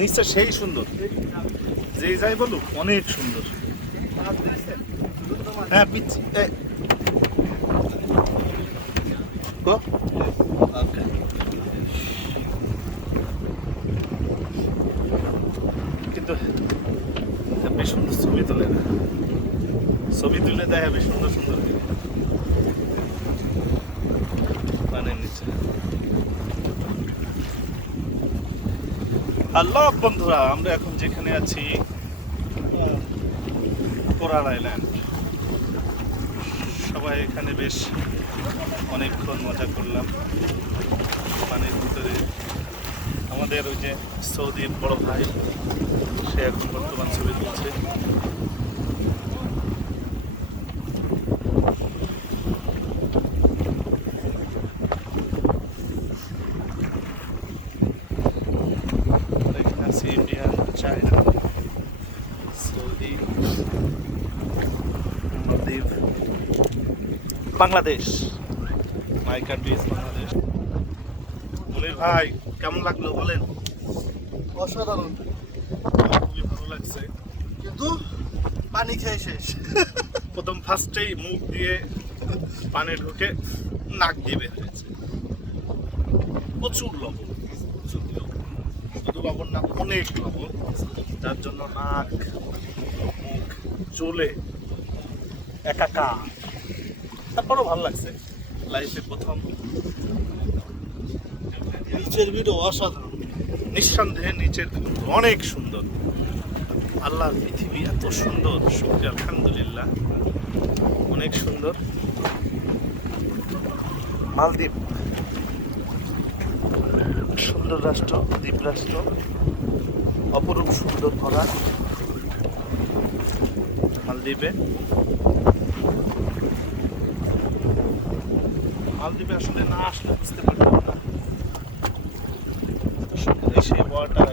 নিচে সেই সুন্দর, যেই যাই বলুক অনেক সুন্দর। হ্যাঁ পিচ্ছি ওকে। কিন্তু বেশ সুন্দর ছবি তোলে না, ছবি তুলে দেয় বেশ সুন্দর সুন্দর পানির নিচে। হ্যালো বন্ধুরা, আমরা এখন যেখানে আছি কোরাল আইল্যান্ড। সবাই এখানে বেশ অনেকক্ষণ মজা করলাম পানির ভিতরে। আমাদের ওই যে সৌদির বড় ভাই, সে এখন বর্তমান ছবি তুলছে। এখানে আছে India, China, Saudi, Maldives, Bangladesh. My country is Bangladesh. Monir ভাই কেমন লাগলো বলেন? অসাধারণ, খুবই ভালো লাগছে, কিন্তু পানি খেয়ে শেষ। প্রথম ফার্স্টেই মুখ দিয়ে পানি ঢুকে নাক দিয়ে বের হয়েছে। প্রচুর লবণ, প্রচুর লবণ, শুধু লবণ না অনেক লবণ, যার জন্য নাক মুখ জ্বলে একাকার। তারপরও ভালো লাগছে, লাইফে প্রথম। নিচের ভিডিও অসাধারণ। নিঃসন্দেহে নিচের অনেক সুন্দর। আল্লাহর পৃথিবী এত সুন্দর, শুকরিয়া আলহামদুলিল্লাহ, অনেক সুন্দর। মালদ্বীপ সুন্দর রাষ্ট্র, দ্বীপ রাষ্ট্র, অপরূপ সুন্দর করা মালদ্বীপে। মালদ্বীপে আসলে না আসলে বুঝতে পারতাম না। সেই ওয়াটার